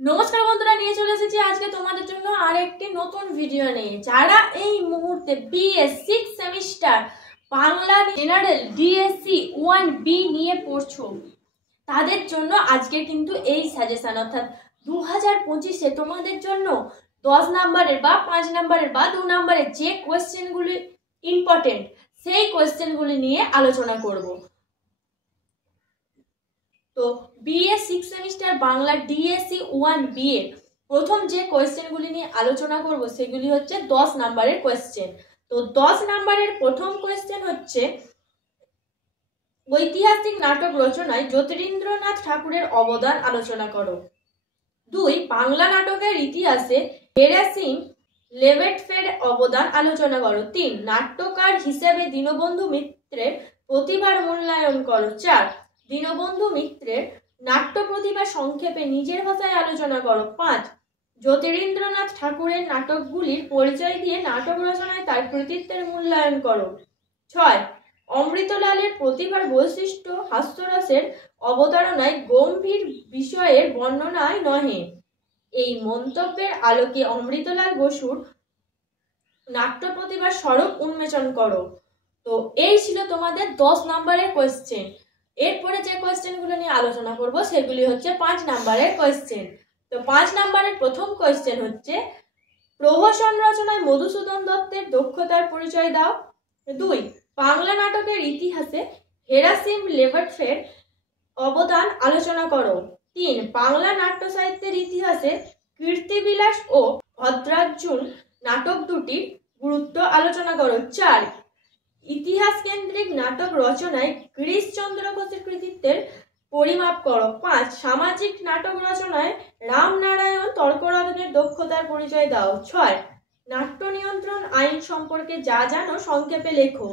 নমস্কার বন্ধুরা, নিয়ে চলে এসেছি আজকে তোমাদের জন্য আরেকটি নতুন ভিডিও নিয়ে। যারা এই মুহূর্তে BS 6 semester Bangla general DSC 1B নিয়ে পড়ছো, তাদের জন্য আজকে কিন্তু এই সাজেশন, অর্থাৎ 2025-এ তোমাদের জন্য 10 নম্বরের বা 5 নম্বরের বা 2 নম্বরের যে কোয়েশ্চেনগুলি ইম্পর্টেন্ট, সেই কোয়েশ্চেনগুলি নিয়ে আলোচনা করব। তো BS 6 semester Bangla DSC 1B এর প্রথম যে কোয়েশ্চেনগুলি নিয়ে আলোচনা করব সেগুলি হচ্ছে 10 নম্বরের কোয়েশ্চেন। তো 10 নম্বরের প্রথম কোয়েশ্চেন হচ্ছে, ঐতিহাসিক নাটক রচনায় জ্যোতিরিন্দ্রনাথ ঠাকুরের অবদান আলোচনা করো। 2, বাংলা নাটকের ইতিহাসে হেরাসিম লেভেটফের অবদান আলোচনা করো। 3, নাট্যকার হিসেবে দীনবন্ধু মিত্রের প্রতিভার মূল্যায়ন করো। 4, দীনবন্ধু মিত্রের নাট্য প্রতিভা সংক্ষেপে নিজের ভাষায় আলোচনা করো। 5, জ্যোতিরিন্দ্রনাথ ঠাকুরের নাটকগুলির পরিচয় দিয়ে নাটক রচনায় তার কৃতিত্বের মূল্যায়ন করো। 6, অমৃতলালের প্রতিভার বৈশিষ্ট্য হাস্যরসের অবতারণায় গম্ভীর বিষয়ের বর্ণনায় নহে। এই মন্তব্যের আলোকে অমৃতলাল বসুর নাট্য প্রতিভার স্বরূপ উন্মোচন করো। তো এই ছিল তোমাদের 10 নম্বরের কোয়েশ্চেন। এরপরে যে কোয়েশ্চেনগুলো নিয়ে আলোচনা করব সেগুলি হচ্ছে 5 নম্বরের কোয়েশ্চেন। তো 5 নম্বরের প্রথম কোয়েশ্চেন হচ্ছে, প্রহসন রচনায় মধুসূদন দত্তের দক্ষতার পরিচয় দাও। 2, বাংলা নাটকের ইতিহাসে হেরাসিম লেভেটফের অবদান আলোচনা করো। 3, বাংলা নাট্য সাহিত্যের ইতিহাসে কীর্তিবিলাস ও ভদ্রার্জুন নাটক দুটির গুরুত্ব আলোচনা করো। 4, ইতিহাস কেন্দ্রিক নাটক রচনায় গিরিশচন্দ্র ঘোষের কৃতিত্বের পরিমাপ করো। 5, সামাজিক নাটক রচনায় রামনারায়ণ তর্করত্নের দক্ষতার পরিচয় দাও। 6, নাট্য নিয়ন্ত্রণ আইন সম্পর্কে যা জানো সংক্ষেপে লেখো।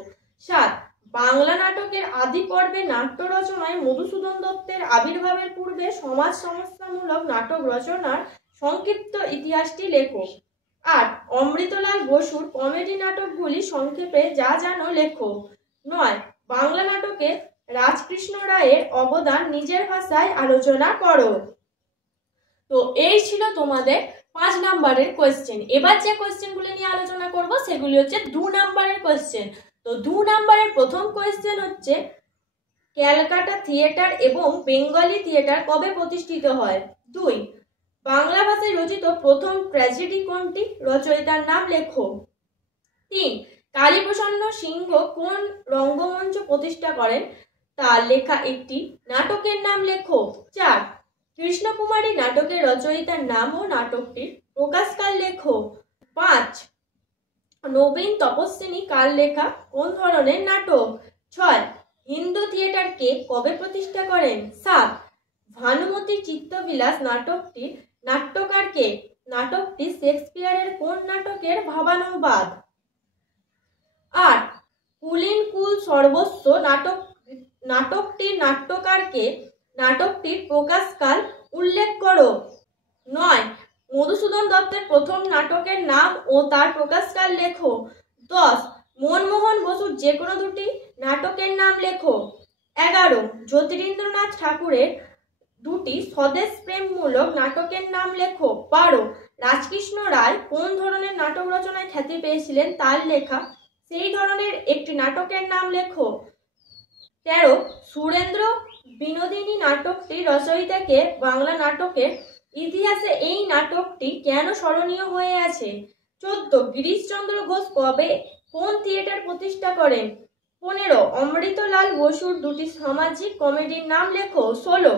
7, বাংলা নাটকের আদি পর্বে নাট্য রচনায় মধুসূদন দত্তের আবির্ভাবের পূর্বে সমাজ সমস্যামূলক নাটক রচনার সংক্ষিপ্ত ইতিহাসটি লেখো। 8, অমৃতলাল বসুর কমেডি নাটকগুলি সংক্ষেপে যা জানো লেখো। 9, বাংলা নাটকে রাজকৃষ্ণ রায়ের অবদান নিজের ভাষায় আলোচনা করো। তো এই ছিল তোমাদের 5 নম্বরের কোয়েশ্চেন। এবার যে কোয়েশ্চেনগুলি নিয়ে আলোচনা করব সেগুলি হচ্ছে 2 নম্বরের কোয়েশ্চেন। তো 2 নম্বরের প্রথম কোয়েশ্চেন হচ্ছে, ক্যালকাটা থিয়েটার এবং বেঙ্গলি থিয়েটার কবে প্রতিষ্ঠিত হয়? 2, বাংলা ভাষায় রচিত প্রথম ট্র্যাজেডি কোনটি? রচয়িতার নাম লেখো। 3, কালীপ্রসন্ন সিংহ কোন রঙ্গমঞ্চ প্রতিষ্ঠা করেন? তার লেখা একটি নাটকের নাম লেখো। 4, কৃষ্ণকুমারী নাটকের রচয়িতার নাম ও নাটকটির প্রকাশকাল লেখো। 5, নবীন তপস্বিনী কার লেখা কোন ধরনের নাটক? 6, হিন্দু থিয়েটারকে কবে প্রতিষ্ঠা করেন? 7, ভানুমতি চিত্তবিলাস নাটকটির নাট্যকার কে? নাটকটি শেক্সপিয়ারের কোন নাটকের ভাবানুবাদ? 8, কুলীন কুল সর্বস্ব নাটকটির নাট্যকার কে? নাটকটির প্রকাশকাল উল্লেখ করো। 9, মধুসূদন দত্তের প্রথম নাটকের নাম ও তার প্রকাশকাল লেখো। 10, মনমোহন বসুর যে কোনো দুটি নাটকের নাম লেখো। 11, জ্যোতিরিন্দ্রনাথ ঠাকুরের দুটি স্বদেশ প্রেমমূলক নাটকের নাম লেখো। 12, রাজকৃষ্ণ রায় কোন ধরনের নাটক রচনায় খ্যাতি পেয়েছিলেন তার লেখা সেই ধরনের একটি নাটকের নাম লেখো। 13, সুরেন্দ্র বিনোদিনী নাটকটি রচয়িতাকে? বাংলা নাটকের ইতিহাসে এই নাটকটি কেন স্মরণীয় হয়ে আছে? 14, গিরিশচন্দ্র ঘোষ কবে কোন থিয়েটার প্রতিষ্ঠা করেন? 15, অমৃতলাল বসুর দুটি সামাজিক কমেডির নাম লেখো। 16,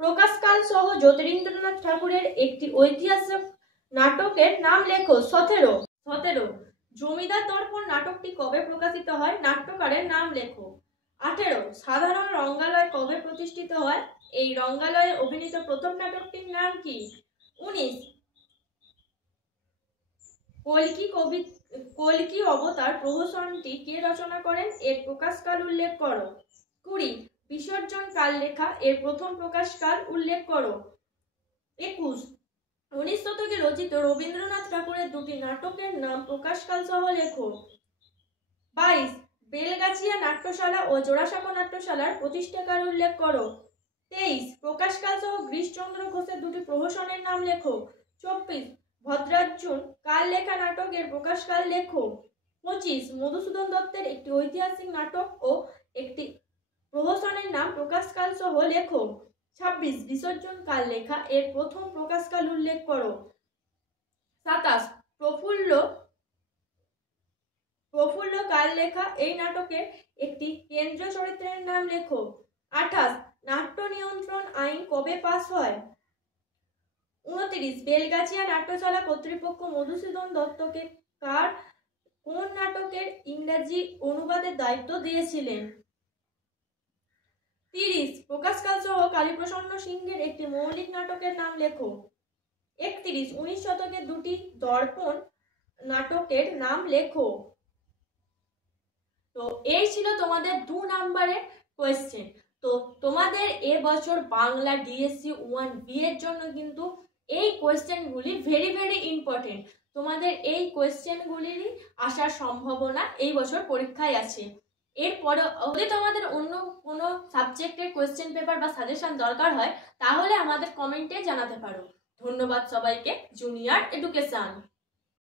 প্রকাশকাল সহ জ্যোতিরিন্দ্রনাথ ঠাকুরের একটি ঐতিহাসিক নাটকের নাম লেখো। 17, জমিদার দর্পণ নাটকটি কবে প্রকাশিত হয়? নাট্যকারের নাম লেখো। 18, সাধারণ রঙ্গালয় কবে প্রতিষ্ঠিত হয়? এই রঙ্গালয়ে অভিনীত প্রথম নাটকটির নাম কি? 19, কল্কি অবতার প্রহসনটি কে রচনা করেন? এর প্রকাশকাল উল্লেখ করো। 20, বিসর্জন কার লেখা? এর প্রথম প্রকাশকাল উল্লেখ করো। 21, 19 শতকে রচিত রবীন্দ্রনাথ ঠাকুরের দুটি নাটকের নাম প্রকাশকাল সহ লেখো। 22, বেলগাছিয়া নাট্যশালা ও জোড়াসাঁকো নাট্যশালার প্রতিষ্ঠাকাল উল্লেখ করো। 23 প্রকাশকাল সহ গিরিশচন্দ্র ঘোষের দুটি প্রহসনের নাম লেখো। 24 ভদ্রার্জুন কার লেখা নাটকের প্রকাশকাল লেখো। 25 মধুসূদন দত্তের একটি ঐতিহাসিক নাটক ও একটি প্রহসনের নাম প্রকাশকাল সহ লেখো। 26 বিসর্জন কার লেখা এর প্রথম প্রকাশকাল উল্লেখ করো। 27 প্রফুল্ল কার লেখা এই নাটকের একটি কেন্দ্রীয় চরিত্রের নাম লেখো। 28 নাট্য নিয়ন্ত্রণ আইন কবে পাস হয়। 29 বেলগাছিয়া নাট্যশালা কর্তৃপক্ষ মধুসূদন দত্তকে কোন নাটকের ইংরেজি অনুবাদের দায়িত্ব দিয়েছিলেন। 30 প্রকাশকাল সহ কালীপ্রসন্ন সিংহের একটি মৌলিক নাটকের নাম লেখো। 31 19 শতকের দুটি দর্পণ নাটকের নাম লেখো। তো এই ছিল তোমাদের 2 নম্বরের কোয়েশ্চেন। তো তোমাদের এবছর বাংলা ডিএসসি 1B এর জন্য কিন্তু এই কোয়েশ্চেনগুলি ভেরি ভেরি ইম্পর্টেন্ট। তোমাদের এই কোয়েশ্চেনগুলিরই আসার সম্ভাবনা এই বছর পরীক্ষায় আছে। এরপরে যদি তোমাদের অন্য কোনো সাবজেক্টের কোয়েশ্চেন পেপার বা সাজেশন দরকার হয় তাহলে আমাদের কমেন্টে জানাতে পারো। ধন্যবাদ সবাইকে। Junior education.